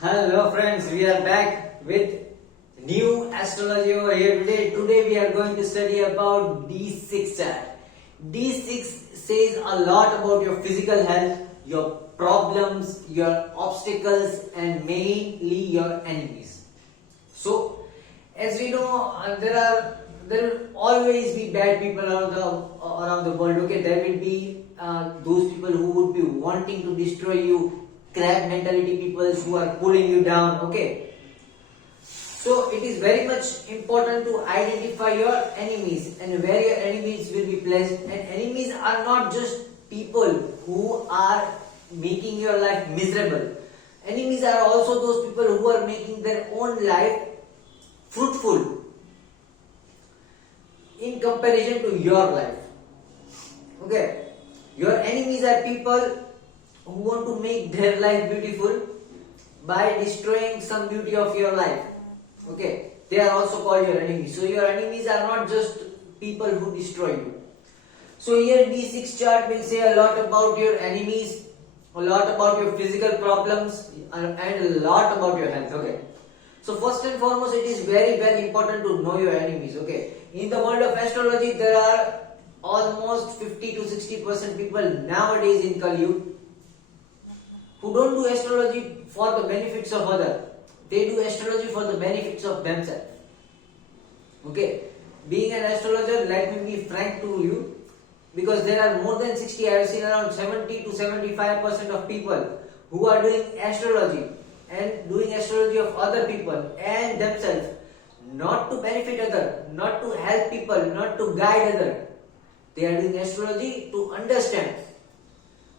Hello friends, we are back with new astrology over here today. Today we are going to study about D6 chart. D6 says a lot about your physical health, your problems, your obstacles and mainly your enemies. So as we know, there will always be bad people around the world. Okay, there will be those people who would be wanting to destroy you, crab mentality people who are pulling you down. Okay, so it is very much important to identify your enemies and where your enemies will be placed. And enemies are not just people who are making your life miserable. Enemies are also those people who are making their own life fruitful in comparison to your life. Okay, your enemies are people who want to make their life beautiful by destroying some beauty of your life. Okay, they are also called your enemies. So your enemies are not just people who destroy you. So here D6 chart will say a lot about your enemies, a lot about your physical problems and a lot about your health. Okay, so first and foremost, it is very important to know your enemies. Okay, in the world of astrology, there are almost 50 to 60% people nowadays in Kali Yuga who don't do astrology for the benefits of others. They do astrology for the benefits of themselves. Okay, being an astrologer, let me be frank to you, because there are more than 60, I have seen around 70 to 75% of people who are doing astrology and doing astrology of other people and themselves, not to benefit others, not to help people, not to guide others. They are doing astrology to understand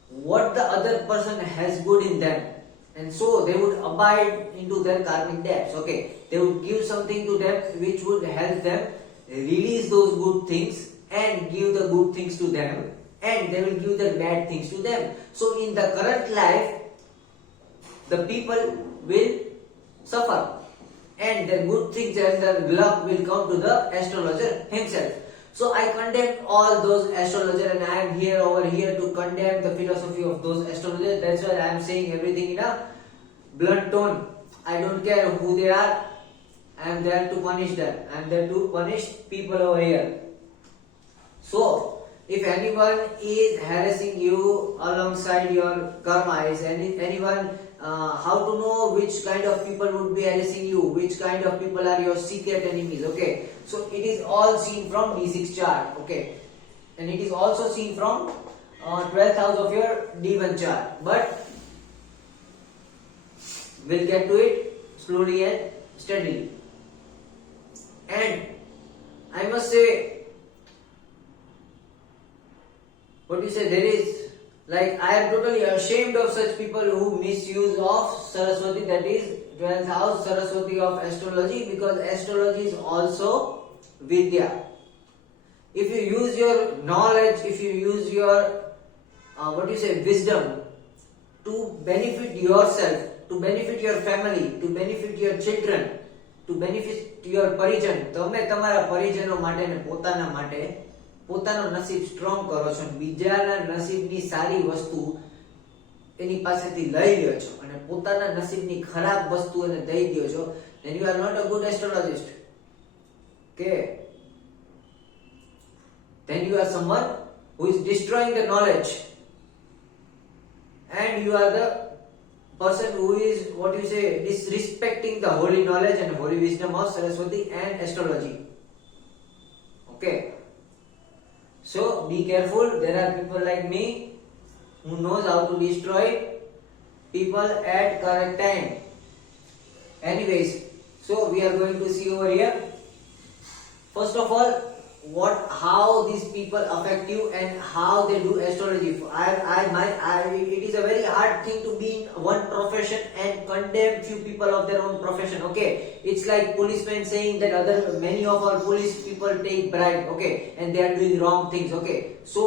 what the other person has good in them, and so they would abide into their karmic debts. Okay, they would give something to them which would help them release those good things and give the good things to them, and they will give the bad things to them. So in the current life, the people will suffer and the good things and the luck will come to the astrologer himself. So I condemn all those astrologers, and I am here over here to condemn the philosophy of those astrologers. That's why I am saying everything in a blunt tone. I don't care who they are. I am there to punish them. I am there to punish people over here. So if anyone is harassing you alongside your karma, is anyone how to know which kind of people would be harassing you, which kind of people are your secret enemies. Okay, so it is all seen from D6 chart. Okay, and it is also seen from 12th house of your D1 chart, but we'll get to it slowly and steadily. And I must say, what you say, there is, like, I am totally ashamed of such people who misuse of Saraswati, that is 12th house Saraswati of astrology, because astrology is also Vidya. If you use your knowledge, if you use your wisdom to benefit yourself, to benefit your family, to benefit your children, to benefit your પરિજન, તમે તમારા પરિજનો માટે ને પોતાના માટે પોતાનો નસીબ strong કરો છો, બીજાના નસીબની સારી વસ્તુ એની પાસેથી લઈ લ્યો છો અને પોતાના નસીબની ખરાબ વસ્તુ એને દઈ દો છો, then you are not a good astrologist. Okay, then you are someone who is destroying the knowledge, and you are the person who is, disrespecting the holy knowledge and holy wisdom of Saraswati and astrology. Okay, so be careful. There are people like me who knows how to destroy people at correct time. Anyways, so we are going to see over here, first of all, how these people affect you and how they do astrology. It is a very hard thing to be in one profession and condemn few people of their own profession. Okay, it's like policemen saying that many of our police people take bribe. Okay, and they are doing wrong things. Okay, so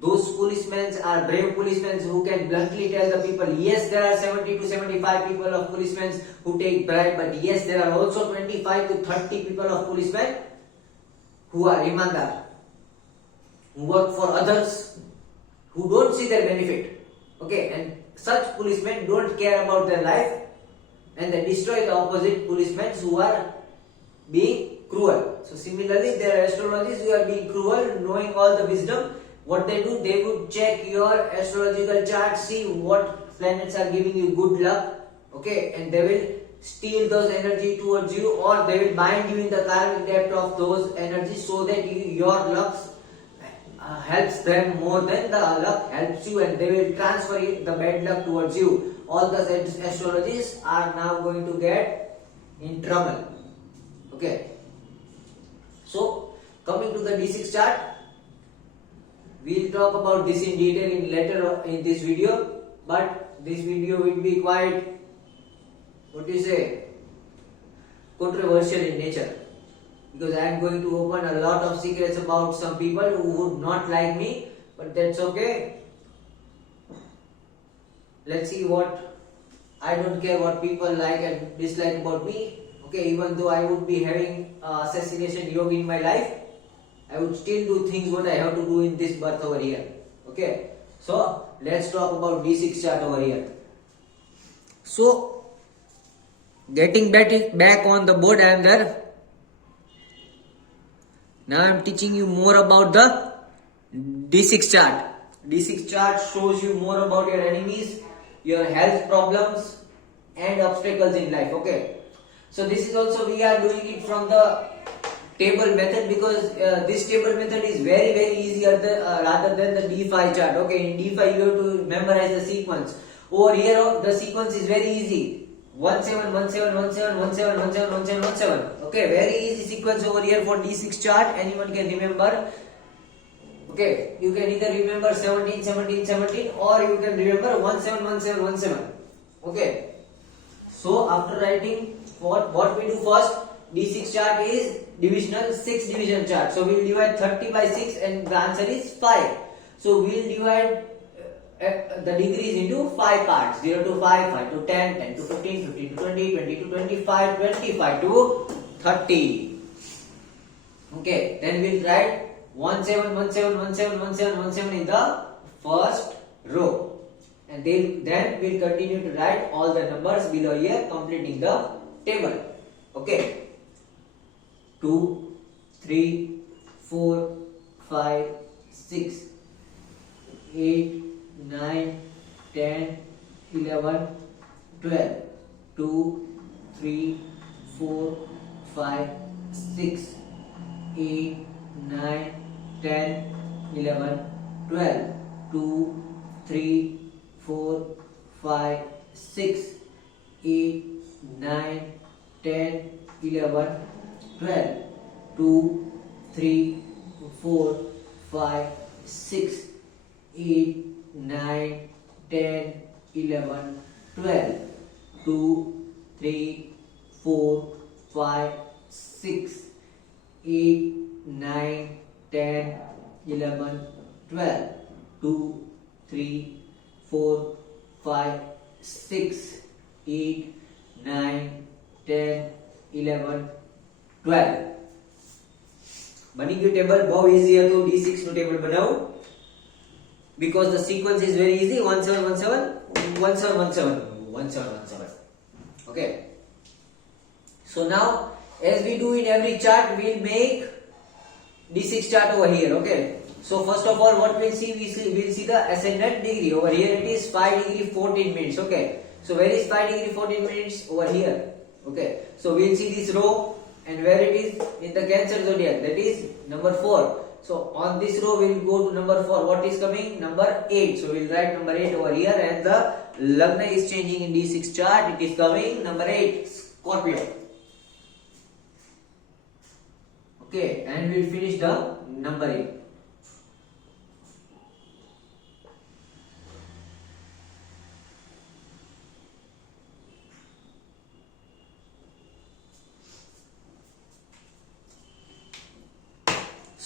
those policemen are brave policemen who can bluntly tell the people, yes, there are 70 to 75 people of policemen who take bribe, but yes, there are also 25 to 30 people of policemen who are imandar, who work for others, who don't see their benefit. Okay, and such policemen don't care about their life, and they destroy the opposite policemen who are being cruel. So similarly, there are astrologists who are being cruel, knowing all the wisdom. What they do, they would check your astrological chart, see what planets are giving you good luck, okay, and they will steal those energy towards you, or they will bind you in the karmic debt of those energies, so that your luck helps them more than the luck helps you, and they will transfer the bad luck towards you. All the astrologists are now going to get in trouble. Okay. So coming to the D6 chart, we'll talk about this in detail in later in this video, but this video will be quite, what do you say, controversial in nature, because I am going to open a lot of secrets about some people who would not like me, but that's okay. Let's see what, I don't care what people like and dislike about me. Okay, even though I would be having assassination yoga in my life, I would still do things what I have to do in this birth over here. Okay, so let's talk about D6 chart over here. So getting back on the board, I am there. Now I am teaching you more about the D6 chart. D6 chart shows you more about your enemies, your health problems and obstacles in life. Okay, so this is also, we are doing it from the table method, because this table method is very easier rather than the D5 chart. Okay, in D5 you have to memorize the sequence. Over here the sequence is very easy. 17 17 17 17 17 17 17. Okay, very easy sequence over here for D6 chart. Anyone can remember. Okay, you can either remember 17 17 17, or you can remember 17 17 17. Okay, so after writing, what we do first, D6 chart is divisional 6 division chart. So we'll divide 30 by 6 and the answer is 5. So we'll divide the degrees into 5 parts: 0 to 5, 5 to 10, 10 to 15, 15 to 20, 20 to 25, 25 to 30. Okay, then we'll write 17 17 17 17 17 in the first row, and then we'll continue to write all the numbers below here, completing the table. Okay, 2 3 4 5 6 8 9 10 11 12. 2 3 4 5 6 8 9 10 11 12. 2 3 4 5 6 8 9 10 11 12. 2 3 4 5 6 8 9 10 11 12. 2 3 4 5 6 8 9 10 11 12. 2 3 4 5 6 8 9 10 11 12. બની ગયું table. બહુ easy હતું D6 નું table બનાવવું, because the sequence is very easy: 1717 1717 1717. Okay, so now as we do in every chart, we'll make D6 chart over here. Okay, so first of all, what we'll see the ascendant degree. Over here it is 5 degree 14 minutes. Okay, so where is 5 degree 14 minutes? Over here. Okay, so we'll see this row, and where it is in the Cancer zodiac, that is number 4. So on this row we'll go to number 4. What is coming? Number 8. So we'll write number 8 over here, and the Lagna is changing in D6 chart. It is coming number 8, Scorpio. Okay, and we'll finish the numbering.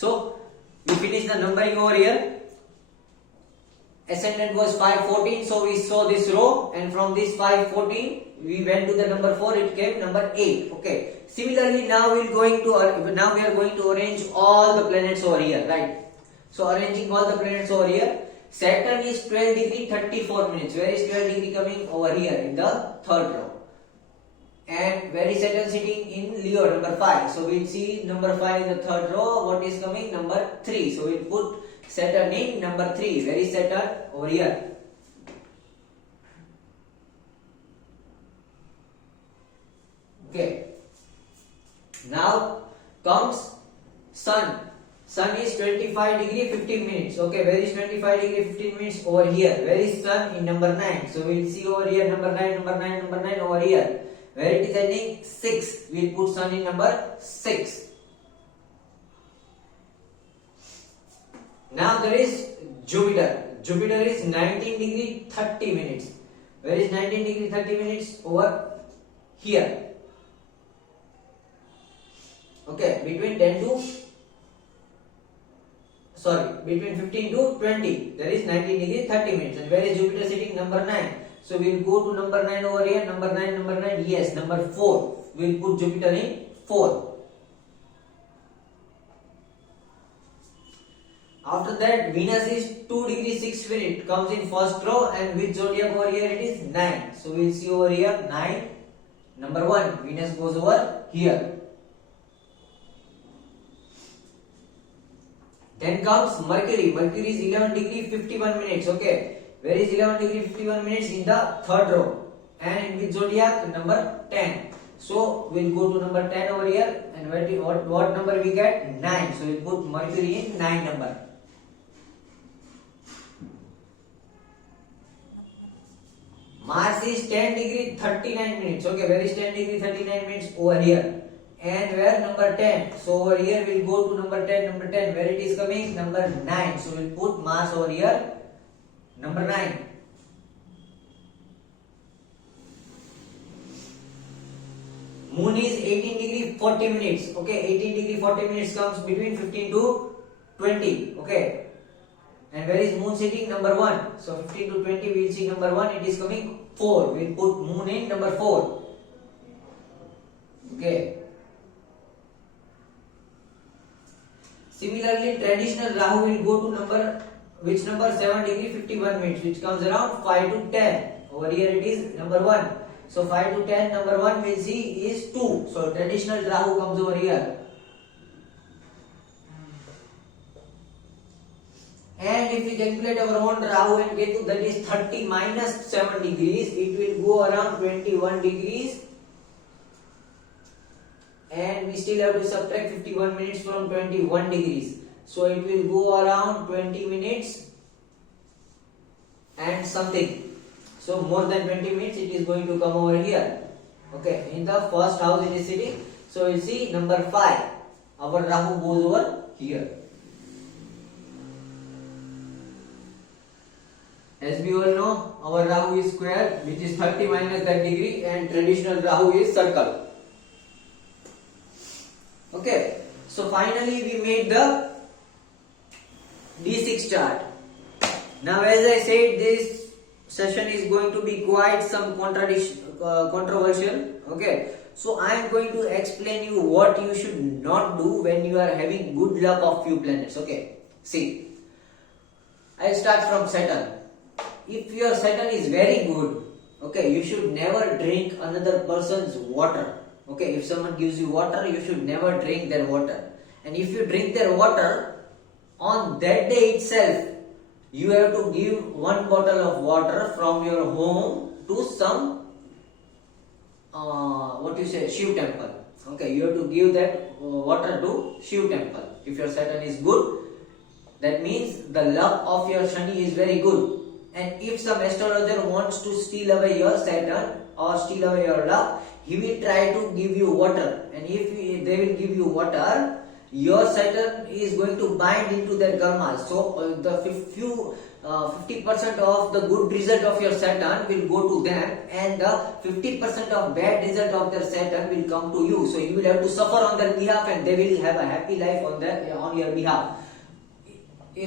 So we finished the numbering over here. Ascendant was 514, so we saw this row, and from this 514 we went to the number 4. It came number 8. Okay, similarly now we are going to arrange all the planets over here, right? So arranging all the planets over here, Saturn is 12 degree 34 minutes. Where is 12 degree coming? Over here in the third row. and where is Saturn sitting? In Leo, number 5. So we'll see number 5 in the third row. What is coming? Number 3. So we'll put Saturn in number 3. Where is Saturn? Over here. Okay. Now comes Sun. Sun is 25 degree 15 minutes. Okay, where is 25 degree 15 minutes? Over here. Where is Sun? In number 9. So we'll see over here number 9, number 9, number 9 over here. Where it is ending? 6. We'll put Sun in number 6. Now there is Jupiter. Jupiter is 19 degree 30 minutes. Where is 19 degree 30 minutes? Over here. Okay, between 15 to 20. There is 19 degree 30 minutes. And where is Jupiter sitting? Number 9. So we will go to number 9 over here. Number 9, number 9. Yes, number 4. We will put Jupiter in 4. After that, Venus is 2 degree 6 minutes. Comes in first row, and with zodiac over here it is 9. So we will see over here 9. Number 1. Venus goes over here. Then comes Mercury. Mercury is 11 degree 51 minutes. Okay. Where is 11 degree 51 minutes? In the third row. And with zodiac number 10. So we'll go to number 10 over here. And what number we get? 9. So we'll put Mercury in 9 number. Mars is 10 degree 39 minutes. Okay. Where is 10 degree 39 minutes? Over here. And where? Number 10. So over here we'll go to number 10. Number 10. Where it is coming? Number 9. So we'll put Mars over here. Number 9. Moon is 18 degree 40 minutes. Okay. 18 degree 40 minutes comes between 15 to 20. Okay. And where is Moon sitting? Number 1. So 15 to 20 we'll see number 1. It is coming 4. We'll put Moon in number 4. Okay. Similarly, traditional Rahu will go to number, which number? 7 degree 51 minutes, which comes around 5 to 10. Over here it is number 1. So 5 to 10, number 1 we'll see is 2. So traditional Rahu comes over here. And if we calculate our own Rahu and Ketu, that is 30 minus 7 degrees, it will go around 21 degrees. And we still have to subtract 51 minutes from 21 degrees. So it will go around 20 minutes and something. So more than 20 minutes it is going to come over here. Okay, in the first house it is sitting. So we'll see number 5. Our Rahu goes over here. As we all know, our Rahu is square, which is 30 minus that degree, and traditional Rahu is circle. Okay, so finally we made the D6 chart. Now as I said, this session is going to be quite some controversial. Okay, so I am going to explain you what you should not do when you are having good luck of few planets. Okay, see, I'll start from Saturn. If your Saturn is very good, okay, you should never drink another person's water. Okay, if someone gives you water, you should never drink their water. And if you drink their water, on that day itself, you have to give 1 bottle of water from your home to some, Shiv temple. Okay, you have to give that water to Shiv temple. If your Saturn is good, that means the luck of your Shani is very good. And if some astrologer wants to steal away your Saturn or steal away your luck, he will try to give you water. And if they will give you water, your Saturn is going to bind into their karma. So the 50% of the good result of your Saturn will go to them, and the 50% of bad result of their Saturn will come to you. So you will have to suffer on their behalf, and they will have a happy life on your behalf.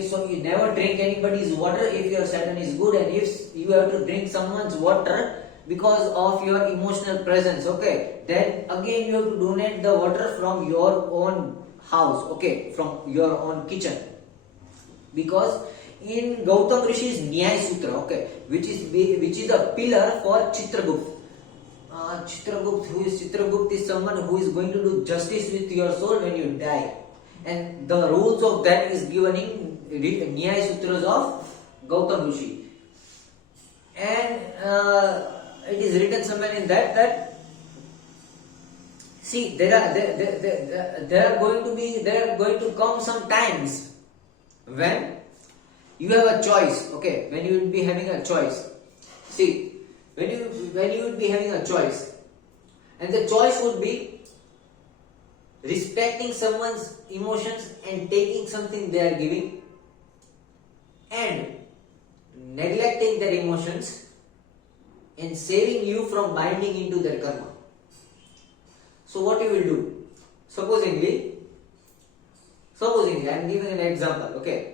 So you never drink anybody's water if your Saturn is good, and if you have to drink someone's water because of your emotional presence, okay, then again you have to donate the water from your own house, okay, from your own kitchen. Because in Gautam Rishi's Nyaya Sutra, okay, which is a pillar for Chitragupta, Chitragupta, who is Chitragupta is someone who is going to do justice with your soul when you die. And the rules of that is given in Nyaya Sutras of Gautam Rishi. And it is written somewhere in that see, there are going to come some times when you have a choice. Okay, when you will be having a choice. See, when you would be having a choice, and the choice would be respecting someone's emotions and taking something they are giving, and neglecting their emotions and saving you from binding into their karma. So what you will do? Supposingly, I am giving an example. Okay.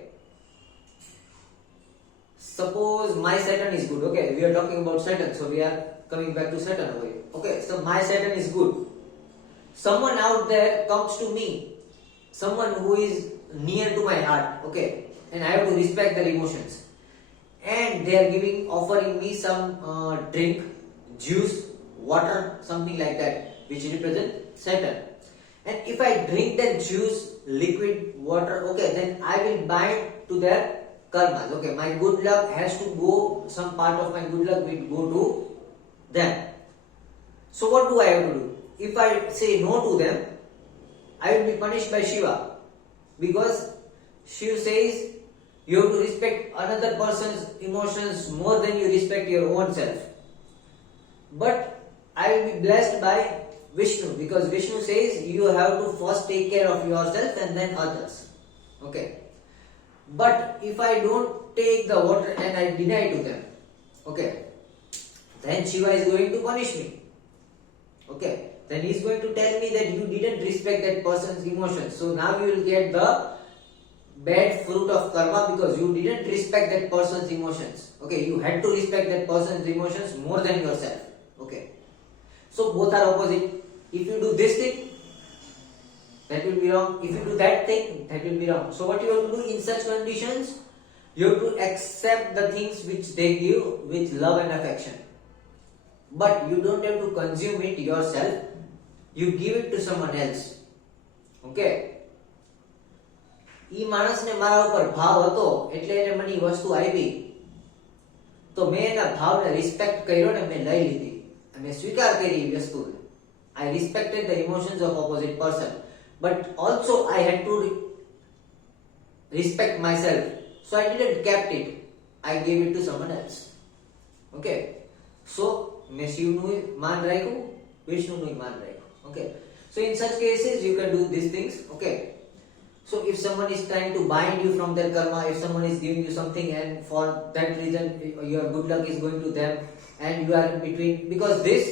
Suppose my Saturn is good. Okay, we are talking about Saturn, so we are coming back to Saturn over here. Okay, so my Saturn is good. Someone out there comes to me, someone who is near to my heart. Okay, and I have to respect their emotions. And they are offering me some drink, juice, water, something like that, which represent Saturn. And if I drink that juice, liquid, water, okay, then I will bind to their karmas. Okay, my good luck has to go, some part of my good luck will go to them. So what do I have to do? If I say no to them, I will be punished by Shiva, because Shiva says you have to respect another person's emotions more than you respect your own self. But I will be blessed by Vishnu, because Vishnu says you have to first take care of yourself and then others. Okay. But if I don't take the water and I deny to them, okay, then Shiva is going to punish me. Okay, then he is going to tell me that you didn't respect that person's emotions. So now you will get the bad fruit of karma, because you didn't respect that person's emotions. Okay, you had to respect that person's emotions more than yourself. Okay, so both are opposite. If you do this thing, that will be wrong. If you do that thing, that will be wrong. So what you have to do in such conditions? You have to accept the things which they give with love and affection. But you don't have to consume it yourself. You give it to someone else. Okay? ઈ માણસને મારા ઉપર ભાવ હતો એટલે એને મને વસ્તુ આપી, તો મેં એના ભાવને રિસ્પેક્ટ કર્યો ને મેં લઈ લીધી, મેં સ્વીકાર કરી એ વસ્તુને. I respected the emotions of opposite person, but also I had to respect myself. So I didn't kept it. I gave it to someone else. Okay? So મેં શિવનું માન રાખ્યું, વિષ્ણુનું માન રાખ્યું. Okay? So in such cases you can do these things. Okay? So if someone is trying to bind you from their karma, if someone is giving you something and for that reason your good luck is going to them and you are in between, because this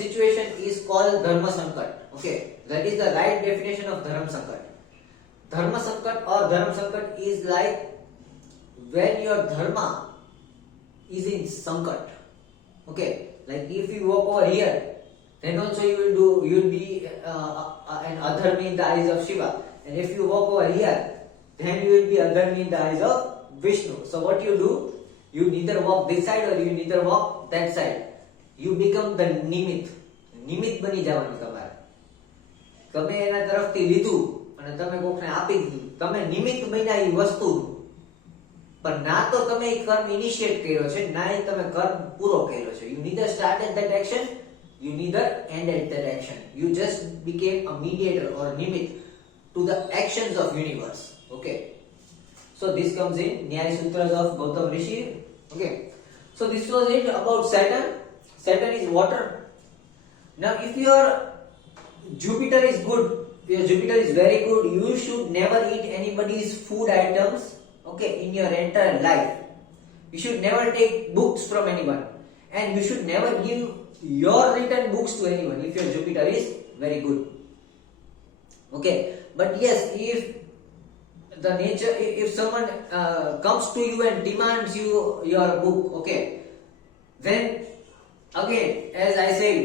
situation is called dharma sankat. Okay, that is the right definition of dharma sankat. Dharma sankat or dharma sankat is like when your dharma is in sankat. Okay, like if you walk over here, then also you will be an adharmi in the eyes of Shiva. And if you walk over here, then you will be adharmi in the eyes of Vishnu. So what you do? You neither walk this side or you neither walk that side. You become the nimit. નિમિત્ત બની જવાનું તમારે. તમે એના તરફથી લીધું અને તમે કોકને આપી દીધું. તમે નિમિત્ત બન્યા એ વસ્તુનું. પણ ના તો તમે એ કર્મ ઇનિશિયેટ કર્યો છે, ના એ તમે કર્મ પૂરો કર્યો છે. You neither started that action, you neither ended that action. You just became a mediator or nimit to the actions of universe. Okay, so this comes in Nyaya Sutras of Gautam Rishi. Okay, so this was it about Saturn. Saturn is water. Now if your Jupiter is good, your Jupiter is very good, you should never eat anybody's food items, okay, in your entire life. You should never take books from anyone, and you should never give your written books to anyone if your Jupiter is very good. Okay, but yes, if someone comes to you and demands you your book, okay, then again, as I said,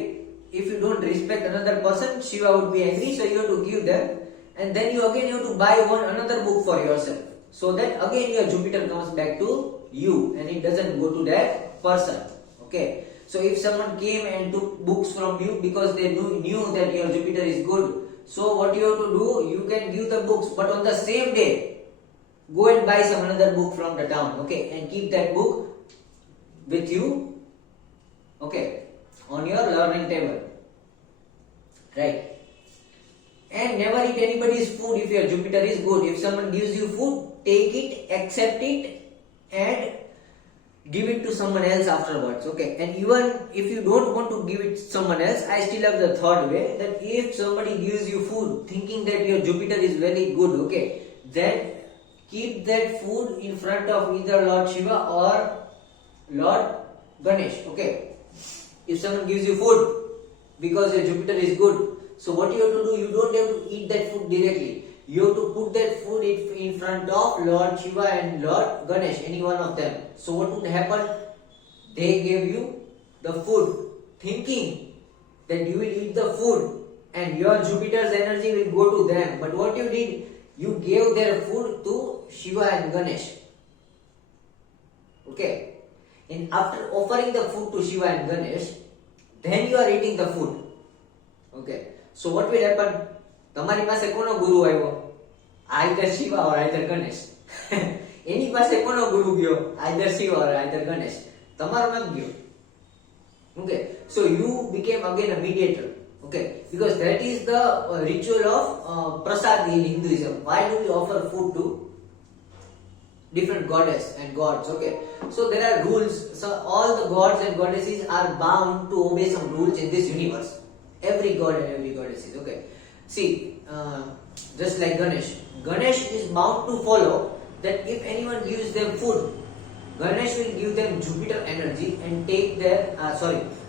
if you don't respect another person, Shiva would be angry, so you have to give them, and then you have to buy another book for yourself, so that again your Jupiter comes back to you and it doesn't go to that person. Okay, So if someone came and took books from you because they knew that your Jupiter is good, so what you have to do, you can give the books, but on the same day, go and buy some another book from the town, okay, and keep that book with you, okay, on your learning table, right? And never eat anybody's food if your Jupiter is good. If someone gives you food, take it, accept it, and give it to someone else afterwards, okay? And even if you don't want to give it to someone else, I still have the third way, that if somebody gives you food thinking that your Jupiter is very good, okay, then keep that food in front of either Lord Shiva or Lord Ganesh, okay? If someone gives you food because your Jupiter is good, so what you have to do, you don't have to eat that food directly. You have to put that food in front of Lord Shiva and Lord Ganesh, any one of them. So what would happen? They gave you the food thinking that you will eat the food and your Jupiter's energy will go to them. But what you did, you gave their food to Shiva and Ganesh. Okay. And after offering the food to Shiva and Ganesh, then you are eating the food. Okay. So what will happen? તમારી પાસે કોનો ગુરુ આવ્યો? either Shiva or either Ganesh. એની પાસે કોનો ગુરુ ગયો? either Shiva or either Ganesh. તમારો નથી ગયો. Okay, so you became again a mediator. Okay, because that is the ritual of prasad in Hinduism. Why do we offer food to different goddess and gods? Okay, so there are rules. So all the gods and goddesses are bound to obey some rules in this universe. Every god and every goddess is, okay. See, just like Ganesh is bound to follow that if anyone gives them food, Ganesh will give them Jupiter energy and take their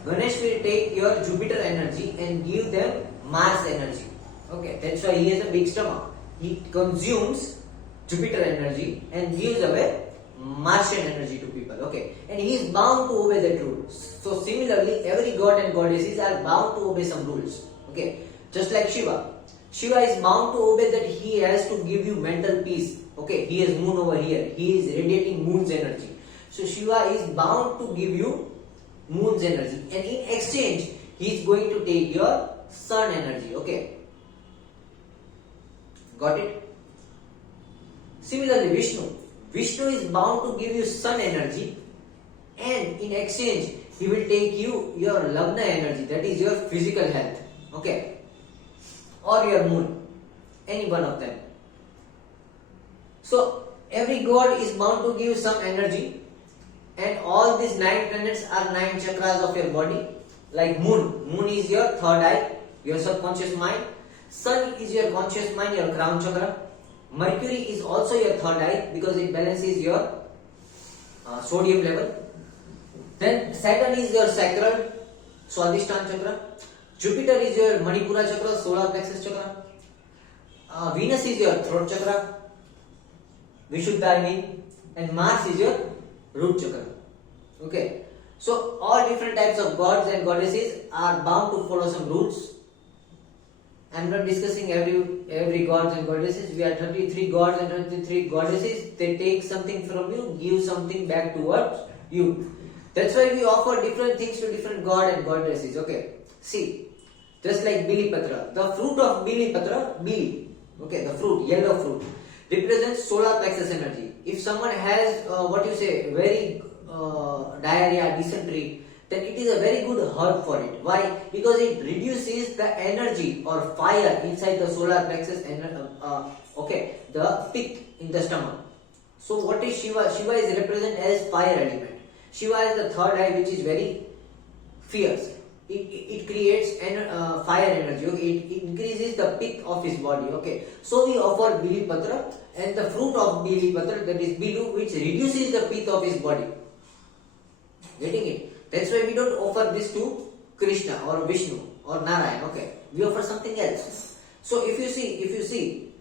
Ganesh will take your Jupiter energy and give them Mars energy. Okay, that's why he has a big stomach. He consumes Jupiter energy and gives away Martian energy to people. Okay, and he is bound to obey that rule. So similarly, every god and goddesses are bound to obey some rules. Okay, just like Shiva. Shiva is bound to obey that he has to give you mental peace. Okay, he has moon over here. He is radiating moon's energy. So Shiva is bound to give you moon's energy. And in exchange, he is going to take your sun energy. Okay. Got it? Similarly, Vishnu is bound to give you sun energy. And in exchange, he will take you your Lagna energy. That is your physical health. Okay. Or your moon, any one of them. So every god is bound to give some energy, and all these 9 planets are 9 chakras of your body. Like moon is your third eye, your subconscious mind. Sun is your conscious mind, your crown chakra. Mercury is also your third eye because it balances your sodium level. Then Saturn is your sacral, Swadhisthana chakra. Jupiter is your Manipura chakra, solar plexus chakra. Venus is your throat chakra, Vishuddha I mean, and Mars is your root chakra. Okay, so all different types of gods and goddesses are bound to follow some rules. I am not discussing every gods and goddesses. We are 33 gods and 33 goddesses. They take something from you, give something back towards you. That's why we offer different things to different god and goddesses. Okay. See, just like Bili Patra, the fruit of Bili Patra, Bili, okay, the fruit, yellow fruit, represents solar plexus energy. If someone has, very diarrhea, dysentery, then it is a very good herb for it. Why? Because it reduces the energy or fire inside the solar plexus, the pit in the stomach. So what is Shiva? Shiva is represented as fire element. Shiva is the third eye, which is very fierce. It creates fire energy. Okay? It increases the pick of his body. Okay, so we offer Bili Patra and the fruit of Bili Patra, that is Bilu, which reduces the pith of his body. Getting it? That's why we don't offer this to Krishna or Vishnu or Narayan. Okay, we offer something else. So if you see,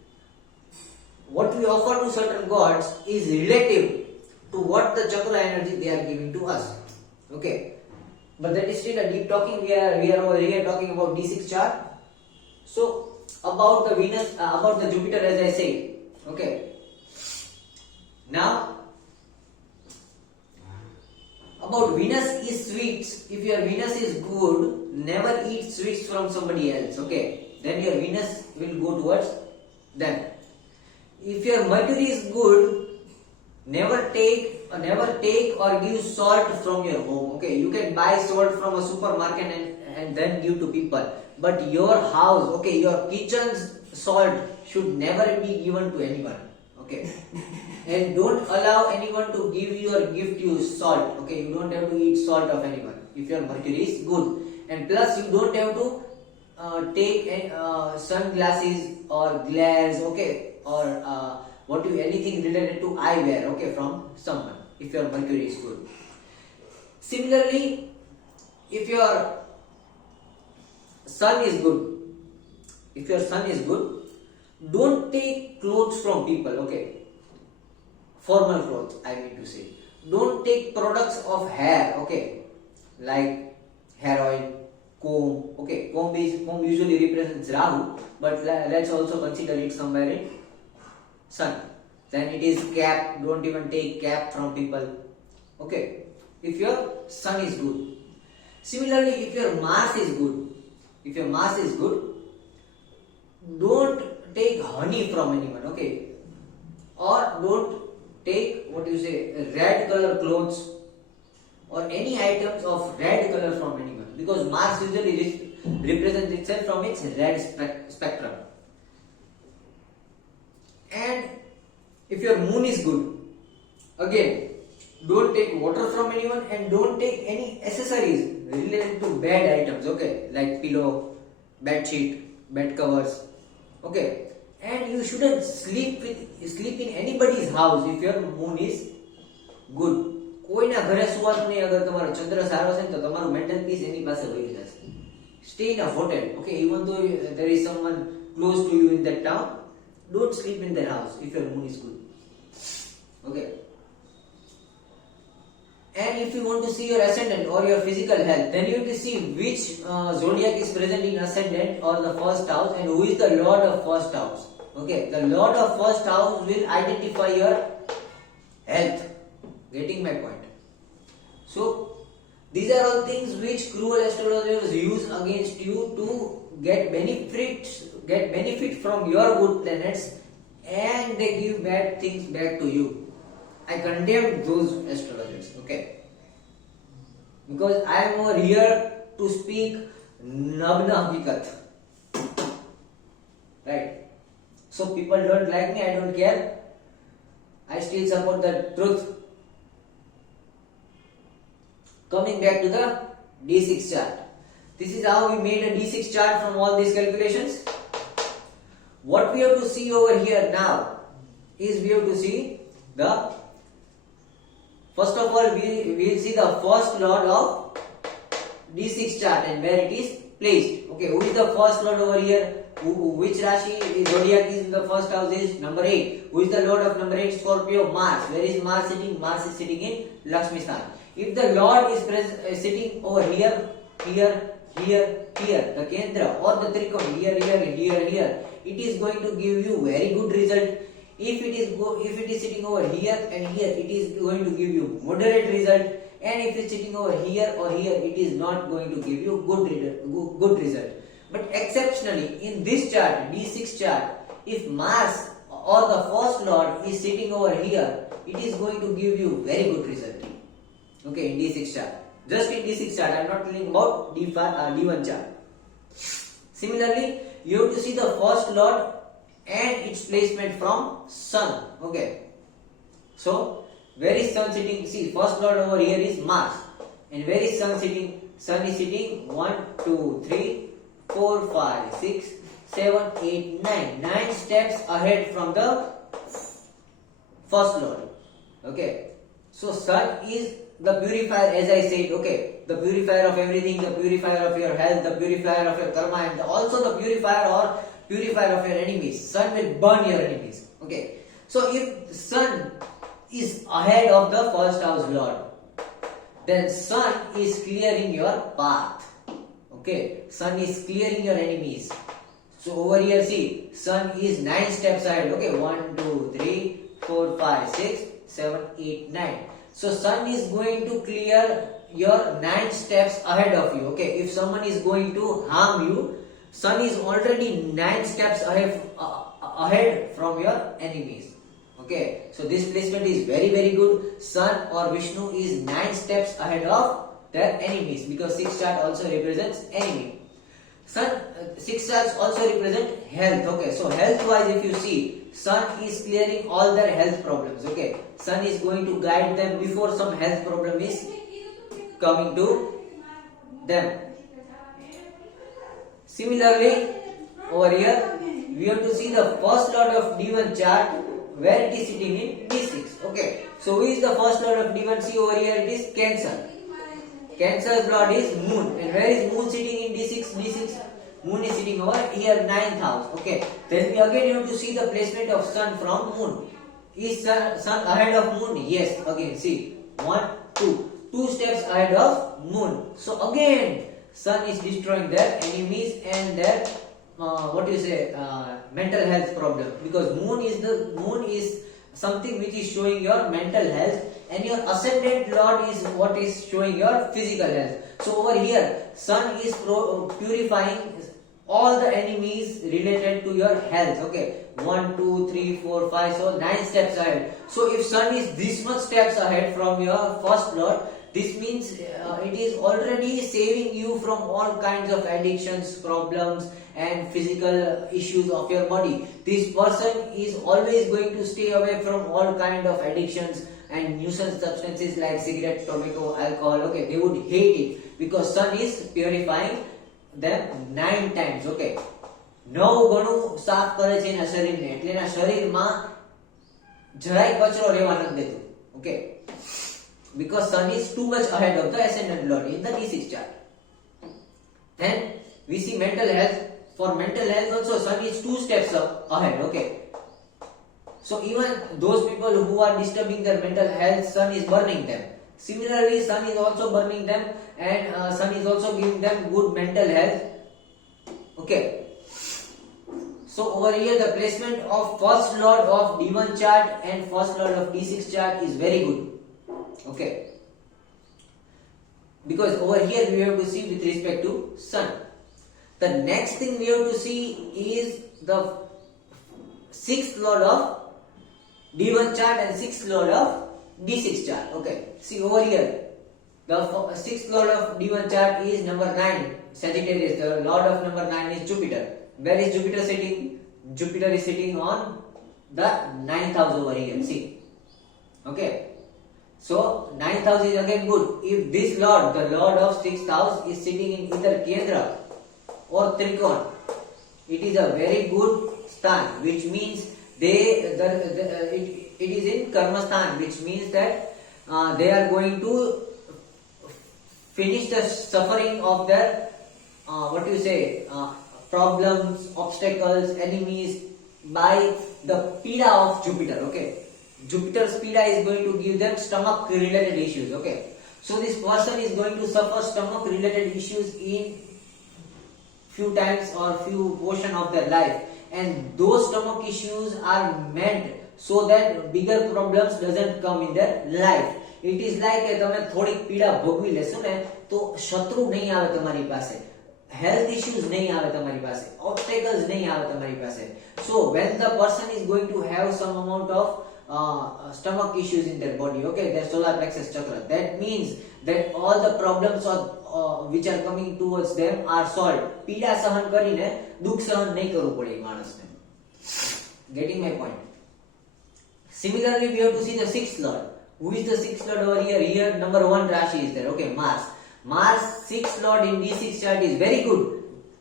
what we offer to certain gods is relative to what the chakra energy they are giving to us. Okay. But that is still a deep talking. We are over here talking about D6 chart. So about the Venus, about the Jupiter, as I said. Okay. Now About Venus is sweets. If your Venus is good, never eat sweets from somebody else. Okay, then your Venus will go towards them. If your Mercury is good, never take or give salt from your home. Okay, you can buy salt from a supermarket and then give to people. But your house, okay, your kitchen's salt should never be given to anyone. Okay. And don't allow anyone to give you or gift you salt. Okay, you don't have to eat salt of anyone if your Mercury is good. And plus, you don't have to take sunglasses or glares. Okay, or anything related to eyewear. Okay, from someone if your Mercury is good. Similarly, if your Sun is good, don't take clothes from people. Okay. Formal clothes, I mean to say. Don't take products of hair, okay, like hair oil, comb. Okay, comb usually represents Rahu, but let's also consider it somewhere in Sun. Then it is cap. Don't even take cap from people. Okay, if your Sun is good. Similarly, if your Mars is good, don't take honey from anyone. Okay, or don't take red color clothes or any items of red color from anyone, because Mars usually represents itself from its red spectrum. And if your Moon is good, again, don't take water from anyone and don't take any accessories related to bad items. Okay, like pillow, bed sheet, bed covers. Okay. And you shouldn't sleep in anybody's house if your Moon is good. કોઈના ઘરે સુવાનું નહીં. અગર તમારો ચંદ્ર સારો છે તો તમારું મેન્ટલ પીસ એની પાસે વહી જશે. Stay in a hotel. Okay, even though there is someone close to you in that town, don't sleep in their house if your Moon is good. Okay. And if you want to see your ascendant or your physical health, then you have to see which zodiac is present in ascendant or the first house and who is the lord of first house. Okay, the lord of first house will identify your health. Getting my point? So these are all things which cruel astrologers use against you to get benefit from your good planets, and they give bad things back to you. I condemn those astrologers. Okay, because I am over here to speak Nabna Hakikat. Right? So people don't like me, I don't care. I still support the truth. Coming back to the D6 chart. This is how we made a D6 chart from all these calculations. What we have to see over here now is we have to see the, first of all, we will see the first lord of D6 chart and where it is placed. Okay, who is the first lord over here? Which Rashi zodiac is in the first house is number 8. Who is the lord of number 8? Scorpio, Mars. Where is Mars sitting? Mars is sitting in Lakshmi Sthan. If the lord is sitting over here, the Kendra or the Trikon, here, it is going to give you very good result. If it is sitting over here and here, it is going to give you moderate result. And if it is sitting over here or here, it is not going to give you good result. But exceptionally, in this chart, D6 chart, if Mars or the first lord is sitting over here, it is going to give you very good result. Okay, in D6 chart. Just in D6 chart, I am not telling about D1 chart. Similarly, you have to see the first lord and its placement from Sun. Okay. So, where is Sun sitting? See, first lord over here is Mars. And where is Sun sitting? Sun is sitting 1, 2, 3, 4, 5, 6, 7, 8, 9. 9 steps ahead from the first lord. Okay. So, Sun is the purifier, as I said. Okay. The purifier of everything, the purifier of your health, the purifier of your karma, and also the purifier of your enemies. Sun will burn your enemies. Okay. So if Sun is ahead of the first house lord, then Sun is clearing your path. Okay. Sun is clearing your enemies. So over here, see, Sun is 9 steps ahead. Okay. 1, 2, 3, 4, 5, 6, 7, 8, 9. So sun is going to clear your 9 steps ahead of you. Okay, if someone is going to harm you, sun is already 9 steps ahead from your enemies. Okay, so this placement is very good. Sun or Vishnu is 9 steps ahead of their enemies, because 6 chart also represents enemy. Sun, 6 charts also represent health. Okay, so health wise, if you see, sun is clearing all their health problems. Okay, sun is going to guide them before some health problem is coming to them. Similarly, over here we have to see the first lord of D1 chart, where it is sitting in D6. Okay, so who is the first lord of D1? See over here, it is Cancer. Cancer's lord is moon, and where is moon sitting in D6? D6, moon is sitting over here, 9th house. Okay, then we again have to see the placement of sun from moon. Is sun ahead of moon? Yes. Again, see, 1, 2 steps ahead of moon. So again, sun is destroying their enemies and their mental health problem, because moon is something which is showing your mental health, and your ascendant lord is what is showing your physical health. So over here, sun is purifying all the enemies related to your health. Okay, 1, 2, 3, 4, 5, so 9 steps ahead. So if sun is this much steps ahead from your first lord, this means it is already saving you from all kinds of addictions, problems and physical issues of your body. This person is always going to stay away from all kind of addictions and nuisance substances like cigarette, tobacco, alcohol. Okay, they would hate it, because sun is purifying them 9 times. Okay, 9 ગણું સાફ કરે છે એના શરીરને, એટલે એના શરીરમાં જરાય કચરો રહેવા નથી દેતું. Okay, because sun is too much ahead of the ascendant lord in the D6 chart. Then we see mental health. For mental health also, sun is 2 steps ahead. Okay, so even those people who are disturbing their mental health, sun is burning them. Similarly, sun is also burning them, and sun is also giving them good mental health. Okay, so over here the placement of first lord of D1 chart and first lord of D6 chart is very good. Okay, because over here we have to see with respect to sun. The next thing we have to see is the 6th lord of D1 chart and 6th lord of D6 chart. Okay, see over here, the 6th lord of D1 chart is number 9, Sagittarius. The lord of number 9 is Jupiter. Where is Jupiter sitting? Jupiter is sitting on the 9th house over here. See, okay, so 9th house is again good. If this lord, the lord of 6th house, is sitting in either Kendra or Trikon, it is a very good stan, which means it is in karma stan, which means that they are going to finish the suffering of their problems, obstacles, enemies by the pida of Jupiter. Okay, Jupiter's pida is going to give them stomach related issues. Okay, so this person is going to suffer stomach related issues in few times or few portion of their life, and those stomach issues are meant so that bigger problems doesn't come in their life. It is like તમે થોડીક પીડા ભોગવી લેશો ને તો શત્રુ નહીં આવે તમારી પાસે, health issues નહીં આવે તમારી પાસે, obstacles નહીં આવે તમારી પાસે. So when the person is going to have some amount of stomach issues in their body, okay, their solar plexus chakra, that means that all the problems which are coming towards them are solved. પીડા સહન કરીને દુઃખ સહન નહીં કરવું પડે માણસને. Getting my point? Similarly, we have to see the 6th lord. Who is the 6th lord over here? Here number 1 Rashi is there. Okay, Mars. Mars 6th lord in D6 chart is very good.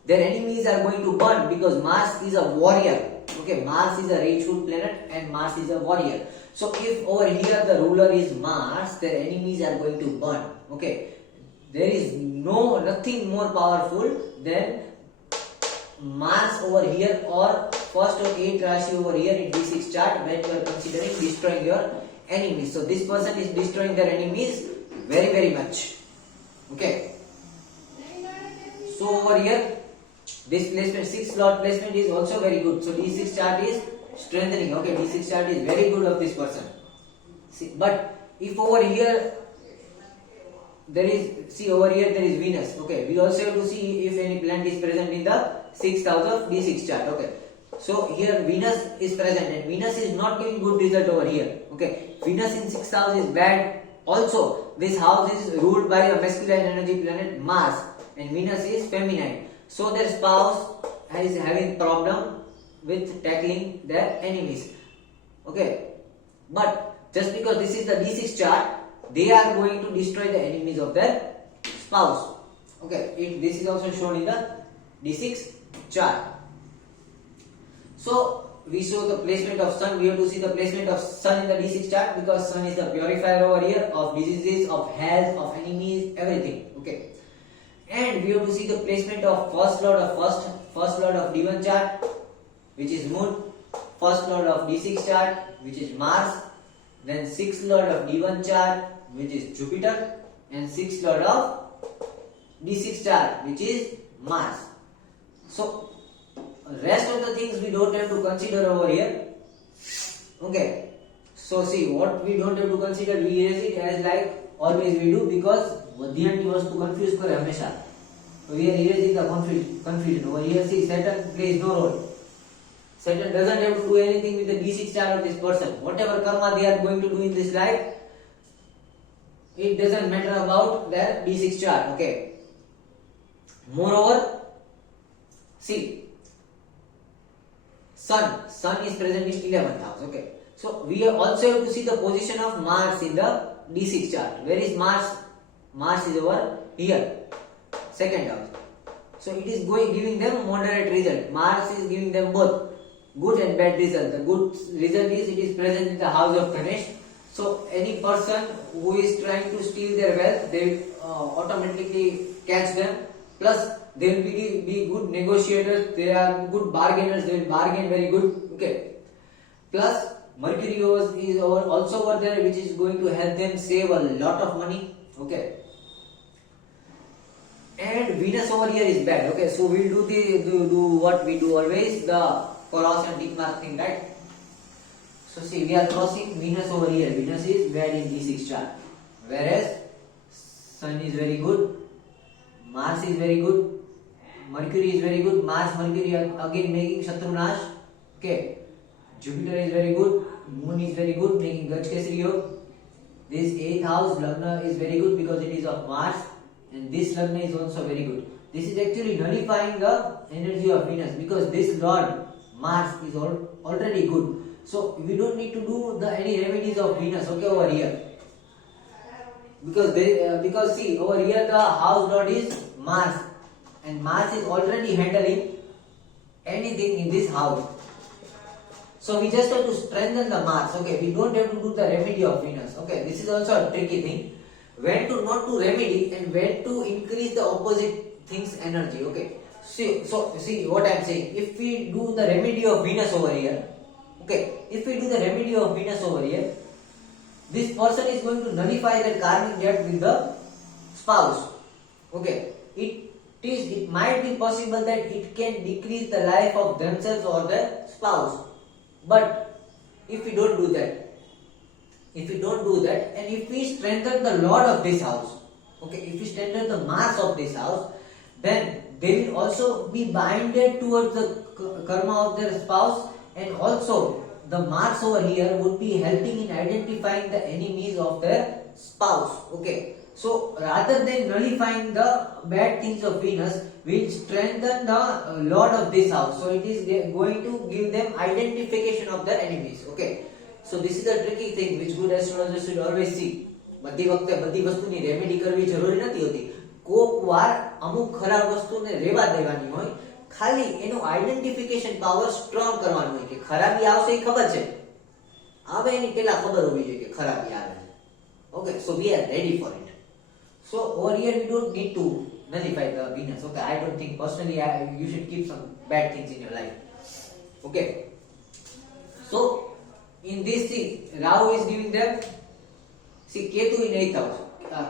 Their enemies are going to burn, because Mars is a warrior. Okay, Mars is a rageful planet and Mars is a warrior. So if over here the ruler is Mars, their enemies are going to burn. Okay, there is nothing more powerful than Mars over here, or first or 8 Rashi over here in D6 chart, when you are considering destroying your enemies. So this person is destroying their enemies very much. Okay, so over here this placement, 6th lord placement, is also very good. So D6 chart is strengthening. Okay, D6 chart is very good of this person. See, but if over here there is, see over here there is Venus. Okay, we also have to see if any planet is present in the 6th house of D6 chart. Okay, so here Venus is present and Venus is not giving good result over here. Okay, Venus in 6th house is bad. Also, this house is ruled by a masculine energy planet Mars and Venus is feminine. So their spouse is having problem with tackling their enemies. Okay, but just because this is the D6 chart, they are going to destroy the enemies of their spouse. Okay, this is also shown in the D6 chart. So we saw the placement of Sun. We have to see the placement of Sun in the D6 chart because Sun is the purifier over here of diseases, of health, of enemies, everything. Okay, and we have to see the placement of first lord of D1 chart, which is Moon, first lord of D6 chart, which is Mars, then sixth lord of D1 chart, which is Jupiter, and sixth lord of D6 chart, which is Mars. So rest of the things we don't have to consider over here. Okay, so see what we don't have to consider, we erase it as like always we do because बद्धियांटी वस्तु confuse करे हमेशा. So we are erasing the confusion over here. See, Saturn plays no role. Saturn doesn't have to do anything with the D6 chart of this person. Whatever karma they are going to do in this life, it doesn't matter about their D6 chart. Okay. Moreover, see, Sun is present in 11th house. Okay. So we also have to see the position of Mars in the D6 chart. Where is Mars? Mars is over here, 2nd house. So it is giving them moderate result. Mars is giving them both good and bad result. The good result is it is present in the house of Ganesh. So any person who is trying to steal their wealth, they will automatically catch them. Plus they will be good negotiators. They are good bargainers. They will bargain very good. Okay. Plus Mercury is also over there, which is going to help them save a lot of money. Okay. And Venus over here is bad. Okay, so we'll do what we do always, the cross and tick mark thing, right? So see, we are crossing Venus over here. Venus is bad in D6 chart, whereas Sun is very good, Mars is very good, Mercury is very good. Mars, Mercury again making Shatrunash. Okay, Jupiter is very good, Moon is very good, making Gaj Kesari Yog. This 8th house Lagna is very good because it is of Mars. And this Lagna is also very good. This is actually nullifying the energy of Venus because this Lord Mars is already good. So we don't need to do any remedies of Venus. Okay, over here. Because see over here the house Lord is Mars, and Mars is already handling anything in this house. So we just have to strengthen the Mars. Okay, we don't have to do the remedy of Venus. Okay, this is also a tricky thing. When to not to remedy and when to increase the opposite things energy. Okay, see what I am saying. If we do the remedy of Venus over here, okay, if we do the remedy of Venus over here, this person is going to nullify the karmic debt with the spouse. Okay, it might be possible that it can decrease the life of themselves or their spouse, but if we don't do that, and if we strengthen the Lord of this house, okay, if we strengthen the Mars of this house, then they will also be binded towards the karma of their spouse, and also the Mars over here would be helping in identifying the enemies of their spouse. Okay, so rather than nullifying the bad things of Venus, we'll strengthen the Lord of this house. So it is going to give them identification of their enemies. Okay. So this is the tricky thing which good astrologers should always see. બધી વખતે બધી વસ્તુની remedy કરવી જરૂરી નથી હોતી. કોક વાર અમુક ખરાબ વસ્તુને રેવા દેવાની હોય, ખાલી એનું આઈડેન્ટિફિકેશન પાવર સ્ટ્રોંગ કરવાનું હોય કે ખરાબી આવશે એ ખબર છે, આવે એની પહેલા ખબર હોવી જોઈએ કે ખરાબી આવે છે. Okay, so we are ready for it. So over here we don't need to nullify the Venus. Okay, I don't think personally you should keep some bad things in your life. Okay, so in this thing, Rahu is giving them, see Ketu in 8th house,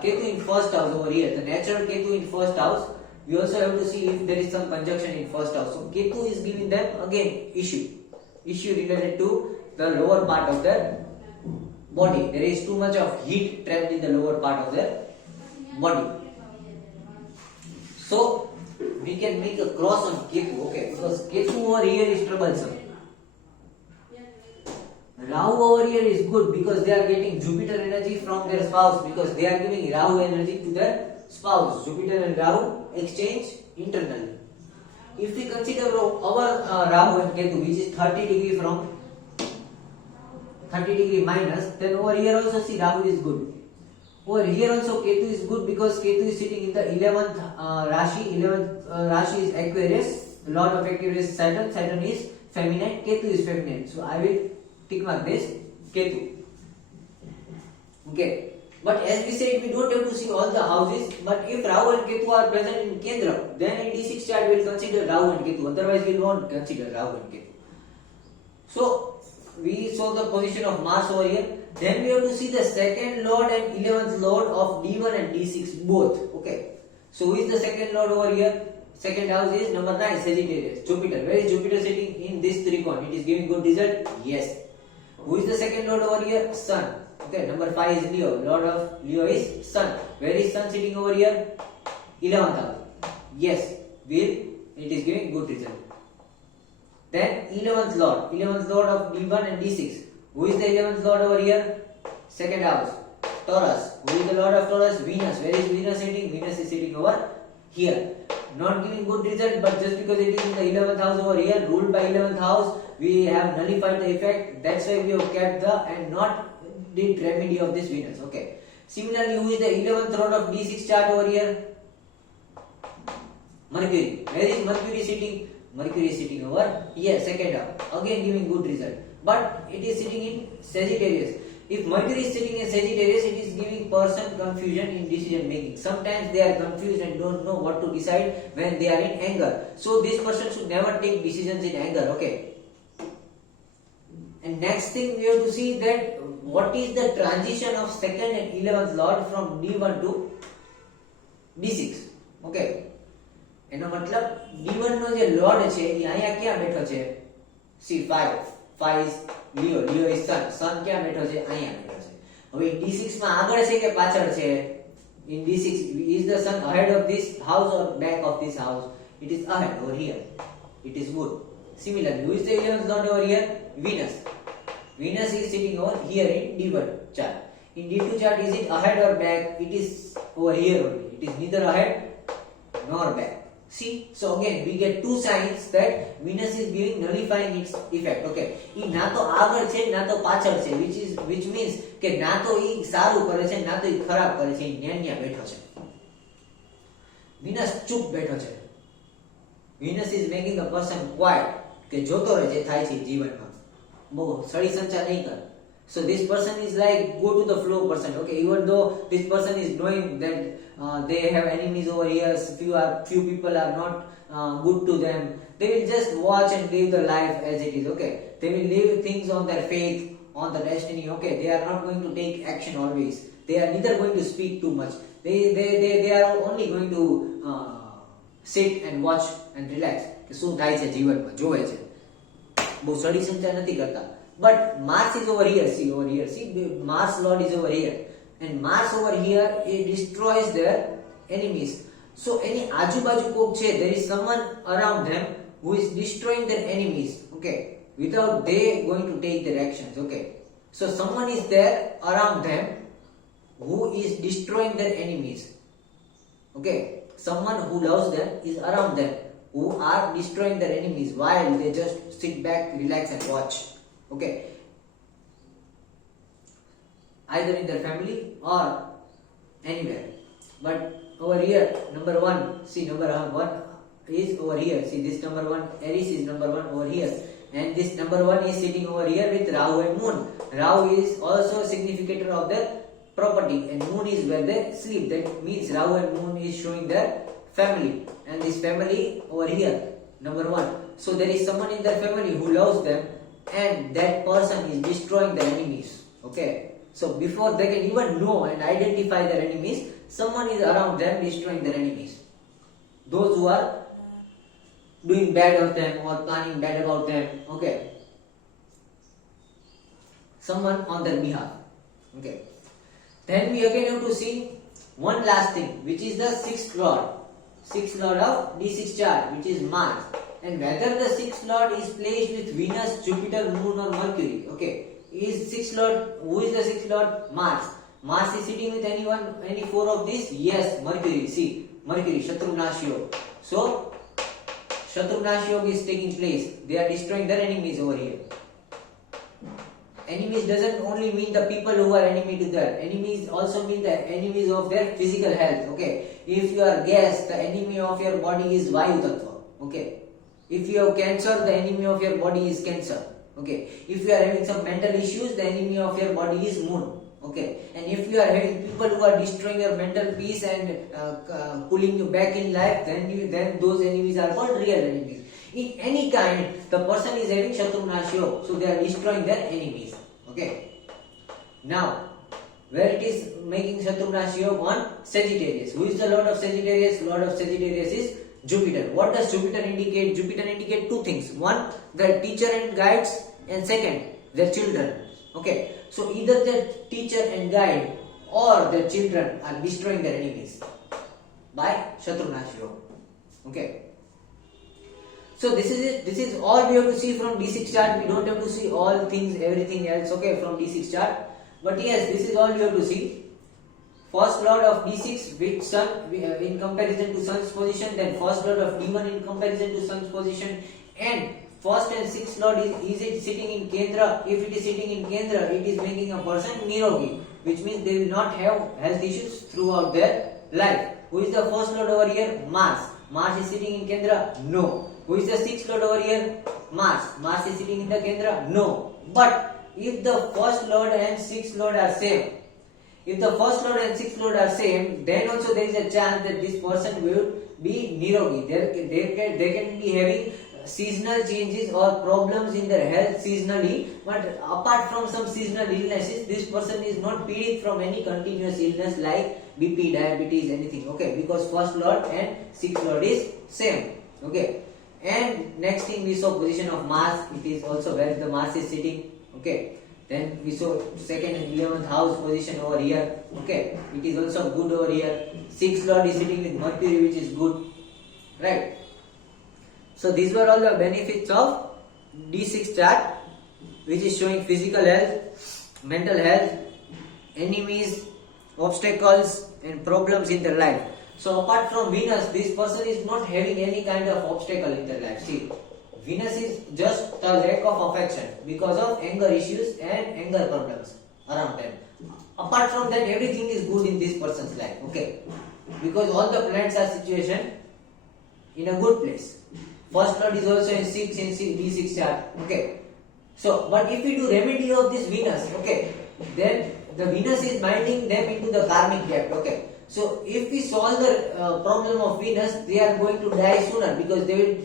Ketu in 1st house over here, the natural Ketu in 1st house. We also have to see if there is some conjunction in 1st house. So Ketu is giving them again issue related to the lower part of their body. There is too much of heat trapped in the lower part of their body. So we can make a cross on Ketu, okay, because Ketu over here is troublesome. Rahu over here is good because they are getting Jupiter energy from their spouse, because they are giving Rahu energy to their spouse. Jupiter and Rahu exchange internally. If we consider our Rahu and Ketu, which is 30 degree from 30 degree minus, then over here also see Rahu is good. Over here also Ketu is good because Ketu is sitting in the 11th Rashi. 11th Rashi is Aquarius. Lord of Aquarius is Saturn. Saturn is feminine. Ketu is feminine. So I will tick mark this Ketu. Okay. But as we said, we don't have to see all the houses. But if Rahu and Ketu are present in Kendra, then in D6 chart we will consider Rahu and Ketu. Otherwise we won't consider Rahu and Ketu. So we saw the position of Mars over here. Then we have to see the second lord and 11th lord of D1 and D6 both. Okay. So who is the second lord over here? Second house is number 9, Sagittarius. Jupiter. Where is Jupiter sitting? In this tricon. It is giving good result? Yes. Who is the second lord over here? Sun. Okay. Number 5 is Leo. Lord of Leo is Sun. Where is Sun sitting over here? 11th house. Yes. It is giving good result. Then 11th lord of D1 and D6. Who is the 11th lord over here? Second house, Taurus. Who is the lord of Taurus? Venus. Where is Venus sitting? Venus is sitting over here. Not giving good result, but just because it is in the 11th house over here, ruled by 11th house, we have nullified the effect. That's why we have kept the and not did remedy of this Venus. Okay. Similarly, who is the 11th lord of D6 chart over here? Mercury. Where is Mercury sitting? Mercury is sitting over here, second house. Again giving good result. But it is sitting in Sagittarius. If Mercury is sitting in Sagittarius, it is giving person confusion in decision making. Sometimes they are confused and don't know what to decide when they are in anger. So this person should never take decisions in anger. Okay. And next thing we have to see that what is the transition of second and 11th lord from D1 to D6. Okay. એનો મતલબ D1 નો જે lord છે એ અહીંયા ક્યાં બેઠો છે? C5 is Leo. Leo is Sun. Sun ક્યાં બેઠો છે? અહીંયા બેઠો છે. હવે D6 માં આગળ છે કે પાછળ છે? In D6 is the Sun ahead of this house or back of this house? It is ahead over here. It is good. Similarly, who is the 11th lord over here? Venus. Venus is sitting over here in D1 chart. In D2 chart, is it ahead or back? It is over here only. It is neither ahead nor back. See, so again we get two signs that Venus is giving nullifying its effect. Okay, એ ના તો આગળ છે ના તો પાછળ છે, which means કે ના તો ઈ સારું કરે છે ના તો ઈ ખરાબ કરે છે, ઈ ન્યાન્યા બેઠો છે. Venus ચૂપ બેઠો છે. Venus is making a person quiet, કે જોતો રહે જે થાય છે જીવનમાં, બહુ સળી સંચાર નહીં કર. So this person is like go to the flow person. Okay, even though this person is knowing that they have enemies over here, few people are not good to them, they will just watch and live the life as it is. Okay, they will live things on their faith, on the destiny. Okay, they are not going to take action always. They are neither going to speak too much. They are only going to sit and watch and relax. કે શું થાય છે જીવનમાં જોવે છે, બહુ સડી સંચાર નથી કરતા. But Mars is over here. See over here. See, Mars Lord is over here, and Mars over here it destroys their enemies. So any આજુબાજુ કોક છે, there is someone around them who is destroying their enemies. Okay, without they going to take their actions. Okay, so someone is there around them who is destroying their enemies. Okay, someone who loves them is around them who are destroying their enemies while they just sit back, relax and watch. Okay, either in their family or anywhere. But over here, number 1, see number 1 is over here. See this number 1, Aries is number 1 over here, and this number 1 is sitting over here with Rahu and Moon. Rahu is also a significator of their property, and Moon is where they sleep. That means Rahu and Moon is showing their family, and this family over here, number 1. So there is someone in their family who loves them, and that person is destroying their enemies. Okay, so before they can even know and identify their enemies, someone is around them destroying their enemies. Those who are doing bad of them or planning bad about them. Okay, someone on their behalf. Okay. Then we again have to see one last thing, which is the sixth lord of D6 chart, which is Mars, and whether the sixth lord is placed with Venus, Jupiter, Moon, or Mercury. Okay, is sixth lord, who is the sixth lord? Mars. Mars is sitting with any four of these? Yes, Mercury. See, Mercury, Shatrugnash Yoga. So Shatrugnash Yoga is taking place. They are destroying their enemies over here. Enemies doesn't only mean the people who are enemy to their enemies, also mean the enemies of their physical health. Okay, if you are gas, the enemy of your body is Vayu Tattva. Okay, if you have cancer, the enemy of your body is cancer. Okay, if you are having some mental issues, the enemy of your body is Moon. Okay, and if you are having people who are destroying your mental peace and pulling you back in life, then those enemies are called real enemies. In any kind, the person is having Shatrugnash Yoga, so they are destroying their enemies. Okay. Now, where it is making Shatrugnash Yoga? On Sagittarius. Who is the lord of Sagittarius? Lord of Sagittarius is Jupiter. What does Jupiter indicate? Jupiter indicate two things. One, the teacher and guides, and second, their children. Okay. So either their teacher and guide or their children are destroying their enemies by Shatrugnash Yoga. Okay. So this is it. This is all we have to see from D6 chart. We don't have to see all things, everything else, okay, from D6 chart. But yes, this is all we have to see. First lord of D6 with Sun in comparison to Sun's position, then first lord of D1 in comparison to Sun's position, and first and sixth lord is it sitting in Kendra? If it is sitting in Kendra, it is making a person nirogi, which means they will not have health issues throughout their life. Who is the first lord over here? Mars. Mars is sitting in Kendra? No. Who is the sixth lord over here? Mars. Mars is sitting in the Kendra? No. But if the first lord and sixth lord are same, then also there is a chance that this person will be nirogi. They can be having seasonal changes or problems in their health seasonally, but apart from some seasonal illnesses, this person is not pidit from any continuous illness like BP, diabetes, anything. Okay, because first lord and sixth lord is same. Okay. And next thing we saw position of Mars. It is also where the Mars is sitting. Okay. Then we saw second and 11th house position over here. Okay. It is also good over here. Sixth lord is sitting with Mercury, which is good. Right. So these were all the benefits of D6 chart, which is showing physical health, mental health, enemies, obstacles, and problems in their life. So apart from Venus, this person is not having any kind of obstacle in their life. See, Venus is just the lack of affection because of anger issues and anger problems around them. Apart from that, everything is good in this person's life. Okay, because all the planets are situated in a good place. First lord is also in D6 chart. Okay, so but if we do remedy of this Venus, okay, then the Venus is binding them into the karmic debt. Okay. So if we solve the problem of Venus, they are going to die sooner because they will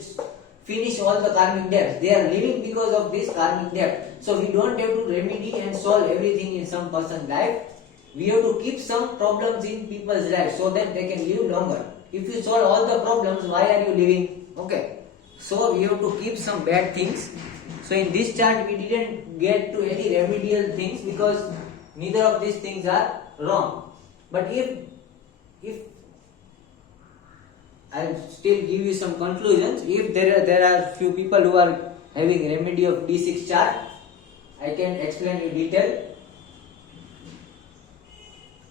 finish all the karmic debts. They are living because of this karmic debt. So we don't have to remedy and solve everything in some person's life. We have to keep some problems in people's life so that they can live longer. If you solve all the problems, why are you living? Okay. So we have to keep some bad things. So in this chart, we didn't get to any remedial things because neither of these things are wrong. But if I'll still give you some conclusions. If there are few people who are having remedy of D6 chart, I can explain in detail.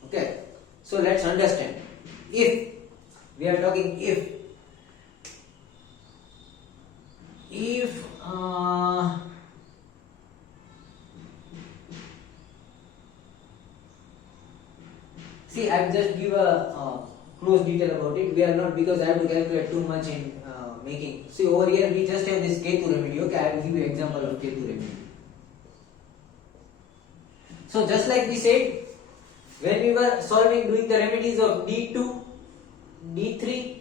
Okay, so let's understand. If we are talking if see, I'll just give a close detail about it. We are not, because I have to calculate too much in making. See, over here we just have this Ketu remedy. Okay, I will give you an example of Ketu remedy. So just like we said, when we were doing the remedies of D2, D3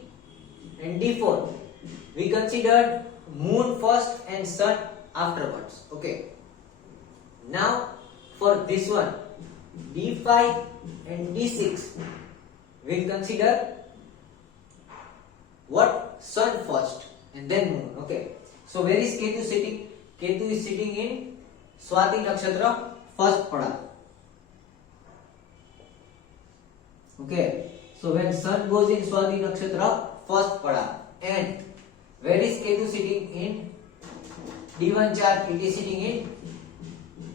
and D4, we considered Moon first and Sun afterwards. Okay. Now for this one, D5 and D6, we'll consider what? Sun first and then Moon. Okay. So where is Ketu sitting? Ketu is sitting in Swati Nakshatra, first pada. Okay, so when sun goes in Swati Nakshatra, first pada. And where is Ketu sitting in D1 chart? It is sitting in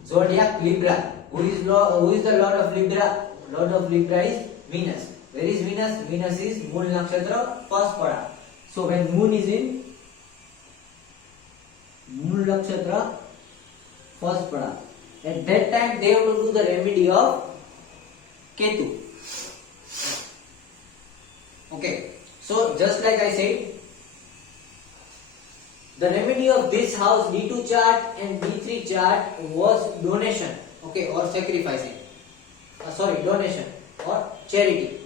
zodiac Libra. Who is the Lord of Libra? Lord of Libra is Venus. Where is Venus? Venus is Moon Nakshatra, first pada. So when Moon is in Moon Nakshatra, first pada, at that time they have to do the remedy of Ketu. Okay, so just like I said, the remedy of this house D2 chart and D3 chart was donation, okay, or sacrificing. Donation or charity.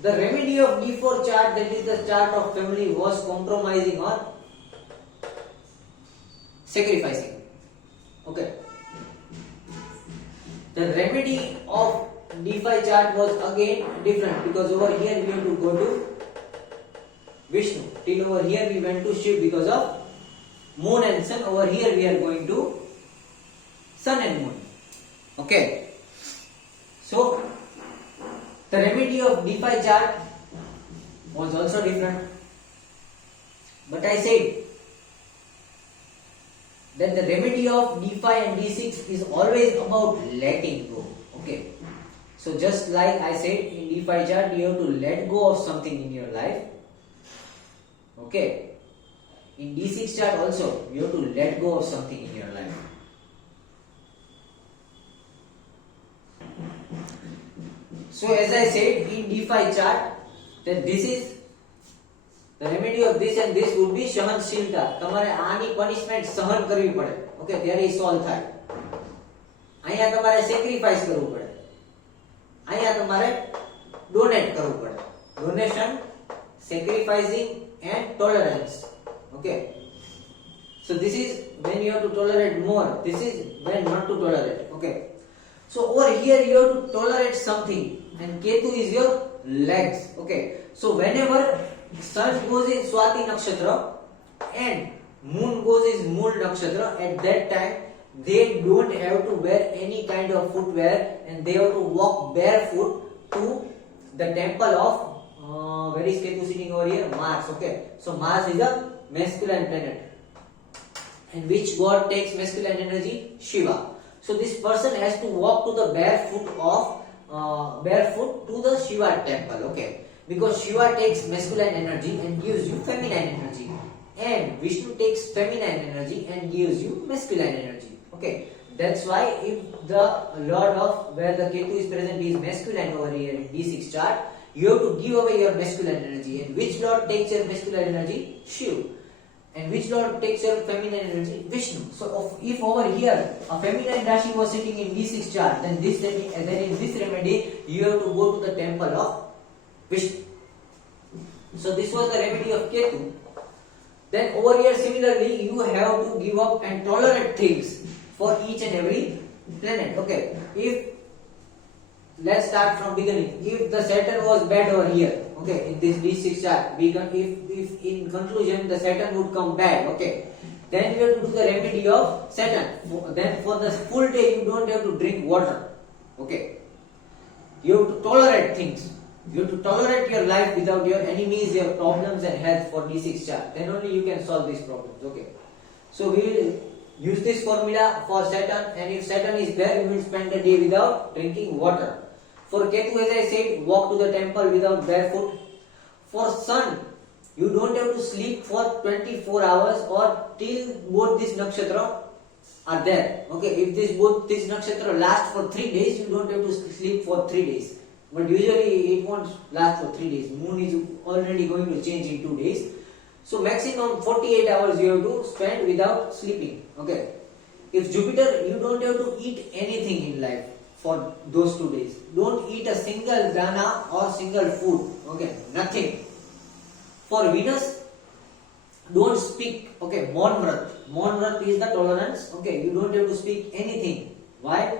The remedy of D4 chart, that is the chart of family, was compromising or sacrificing. Okay. The remedy of D5 chart was again different, because over here we have to go to Vishnu. Till over here we went to Shiv because of Moon and Sun. Over here we are going to Sun and Moon. Okay. So the remedy of D5 chart was also different. But I said that the remedy of D5 and D6 is always about letting go. Okay. So just like I said, in D5 chart you have to let go of something in your life. Okay. In D6 chart also you have to let go of something in your life. So as I said in D5 chart, that this is the remedy of this and this would be સહનશીલતા. તમારે આની punishment સહન કરવી પડે. Okay, ત્યારે ઈ solve થાય. અહીંયા તમારે સેક્રિફાઈસ કરવું પડે. અહીંયા તમારે ડોનેટ કરવું પડે. Donation, sacrificing and tolerance. Okay. So this is when you have to tolerate more. This is when not to tolerate. Okay. So over here you have to tolerate something, and Ketu is your legs. Okay. So whenever Sun goes in Swati Nakshatra and Moon goes in Moon Nakshatra, at that time they don't have to wear any kind of footwear, and they have to walk barefoot to the temple of where is Ketu sitting over here? Mars. Okay. So Mars is a masculine planet. And which god takes masculine energy? Shiva. So this person has to walk to the barefoot to the Shiva temple. Okay. Because Shiva takes masculine energy and gives you feminine energy. And Vishnu takes feminine energy and gives you masculine energy. Okay. That's why if the lord of where the Ketu is present is masculine over here in D6 chart, you have to give away your masculine energy. And which lord takes your masculine energy? Shiv. And which lord takes your feminine energy? Vishnu. So if over here a feminine Rashi was sitting in D6 chart, then in this remedy you have to go to the temple of Vishnu. So this was the remedy of Ketu. Then over here similarly you have to give up and tolerate things for each and every planet. Okay. If let's start from beginning. If the Saturn was bad over here, okay, in this D6 chart, if in conclusion the Saturn would come bad, okay, then we have to do the remedy of Saturn. Then for the full day you don't have to drink water. Okay. You have to tolerate things. You have to tolerate your life without your enemies, your problems and health for D6 chart. Then only you can solve these problems. Okay. So we will use this formula for Saturn, and if Saturn is there, we will spend the day without drinking water. For Ketu, as I said, walk to the temple without barefoot. For Sun, you don't have to sleep for 24 hours or till both these nakshatra are there. Okay, if this nakshatra lasts for 3 days, you don't have to sleep for 3 days. But usually it won't last for 3 days. Moon is already going to change in 2 days. So maximum 48 hours you have to spend without sleeping. Okay. If Jupiter, you don't have to eat anything in life for those 2 days. Don't eat a single dana or single food. Okay, nothing. For Venus, don't speak. Okay, Maun Vrat. Maun Vrat is the tolerance. Okay, you don't have to speak anything. Why?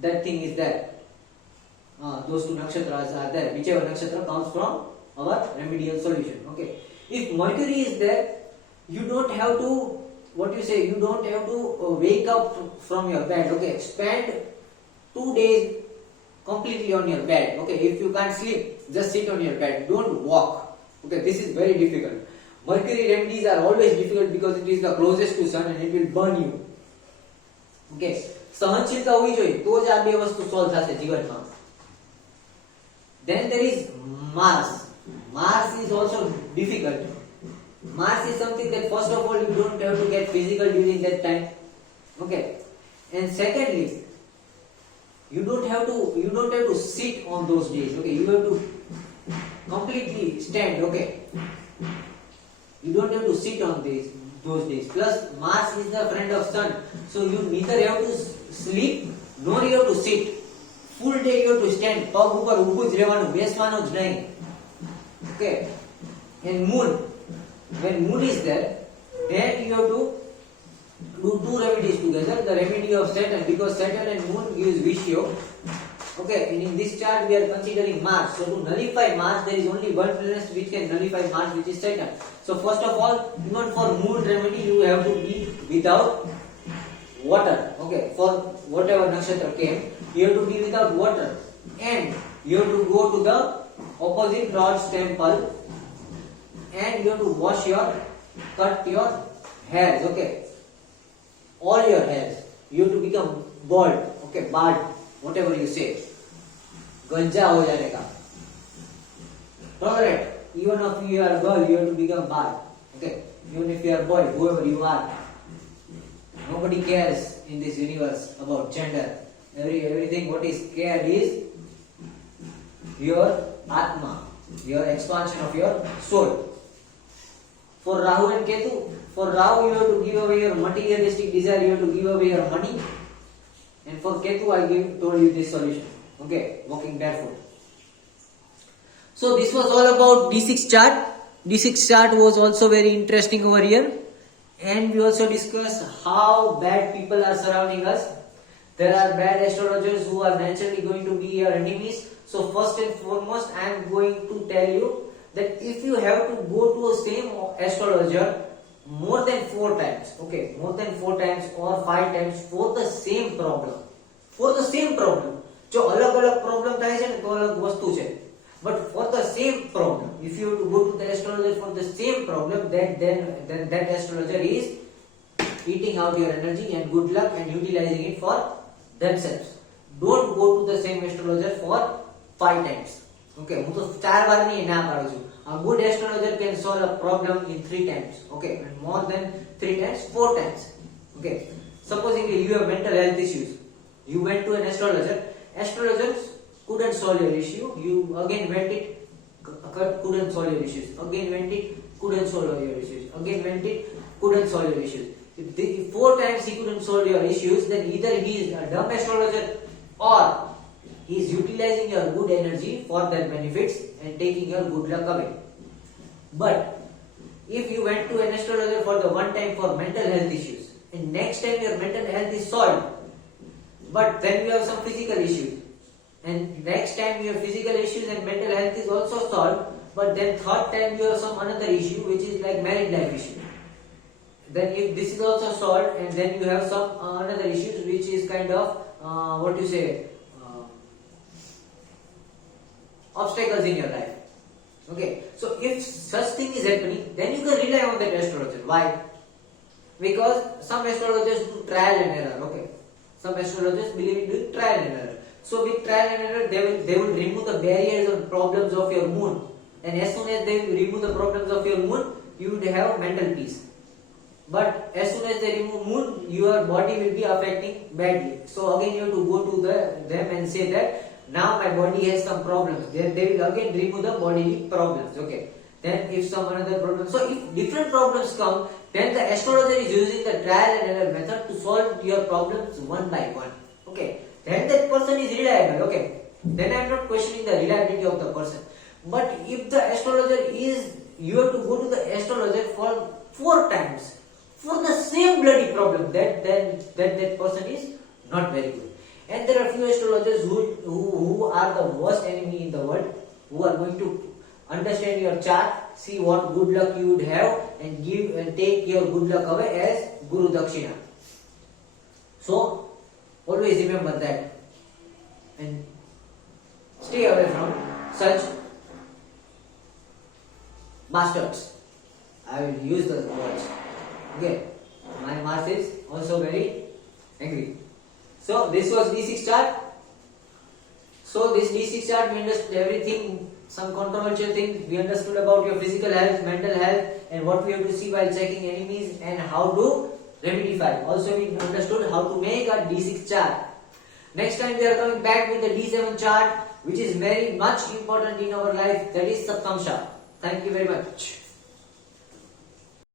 That thing is there. Those 2 nakshatras are there. Whichever nakshatra comes from our remedial solution. Okay. If Mercury is there, you don't have to, you don't have to wake up from your bed. Okay, spend 2 days completely on your bed. Okay, if you can't sleep, just sit on your bed. Don't walk. Okay, this is very difficult. Mercury remedies are always difficult because it is the closest to sun and it will burn you. Okay, સહનશીલતા હોવી જોઈએ તો જ આ બે વસ્તુ solve થશે જીવનમાં. Then there is Mars. Mars is also difficult. Mars is something that first of all you don't have to get physical during that time. Okay, and secondly you don't have to sit on those days. Okay, you have to completely stand. Okay, you don't have to sit on those days. Plus Mars is the friend of sun, so you neither have to sleep nor you have to sit. Full day you have to stand. પગ ઉપર ઊભું જ રહેવાનું, બેસવાનું જ નહીં. Okay, and moon, when moon is there, then you have to do two remedies together. The remedy of Saturn, because Saturn and moon gives Vishyo. Okay, and in this chart we are considering Mars. So to nullify Mars, there is only one planet which can nullify Mars, which is Saturn. So first of all, even for moon remedy, you have to be without water. Okay, for whatever nakshatra came, you have to be without water, and you have to go to the opposite Lord's temple, and you have to cut your hairs. Okay, all your hairs. You have to become bald. Okay, bald. Whatever you say, गंजा हो जाने का. Tolerate. Even if you are a girl, you have to become bald. Okay. Even if you are a boy, whoever you are, nobody cares in this universe about gender. Everything what is cared is your atma, your expansion of your soul. For Rahu and Ketu, for Rahu you have to give away your materialistic desire, you have to give away your money. And for Ketu, I told you this solution. Okay, walking barefoot. So this was all about D6 chart. D6 chart was also very interesting over here. And we also discussed how bad people are surrounding us. There are bad astrologers who are naturally going to be your enemies. So first and foremost, I am going to tell you that if you have to go to a same astrologer more than 4 times, okay, more than 4 times or 5 times for the same problem. જો અલગ-અલગ problem થાય છે ને તો અલગ વસ્તુ છે. But for the same problem, if you have to go to the astrologer for the same problem, then that astrologer is eating out your energy and good luck and utilizing it for themselves. Don't go to the same astrologer for 5 times. Okay, હું તો 4 વાર ની ના પાડું છું. A good astrologer can solve a problem in 3 times. Okay, and more than 3 times, 4 times. Okay, supposingly you have mental health issues. You went to an astrologer. Astrologers couldn't solve your issue. You again went it, couldn't solve your issues. Again went it, couldn't solve your issues. Again went it, couldn't solve your issues. If 4 times he couldn't solve your issues, then either he is a dumb astrologer or he is utilizing your good energy for their benefits and taking your good luck away. But if you went to an astrologer for the one time for mental health issues, and next time your mental health is solved, but then you have some physical issues, and next time your physical issues and mental health is also solved, but then third time you have some another issue which is like married life issue. Then if this is also solved, and then you have some another issues which is kind of what you say, obstacles in your life. Okay, so if such thing is happening, then you can rely on that astrologer. Why? Because some astrologers do trial and error. Okay, some astrologers believe in doing trial and error. So with trial and error, they will remove the barriers or problems of your moon, and as soon as they remove the problems of your moon, you would have mental peace. But as soon as they remove moon, your body will be affecting badly. So again you have to go to them and say that now my body has some problems. They will again remove the bodily problems. Okay, then if some another problem, so if different problems come, then the astrologer is using the trial and error method to solve your problems one by one. Okay, then that person is reliable. Okay, then I am not questioning the reliability of the person. But if the astrologer is, you have to go to the astrologer for 4 times for the same bloody problem, then that person is not very good. And there are few astrologers who are the worst enemy in the world, who are going to understand your chart, see what good luck you would have, and give and take your good luck away as Guru Dakshina. So always remember that. And Stay away from such bastards. I will use the words. Okay. My Mars is also very angry. So this was D6 chart. So this D6 chart, we understood everything, some controversial things. We understood about your physical health, mental health, and what we have to see while checking enemies and how to remedify. Also we understood how to make a D6 chart. Next time we are coming back with the D7 chart, which is very much important in our life. That is Saptamsha. Thank you very much.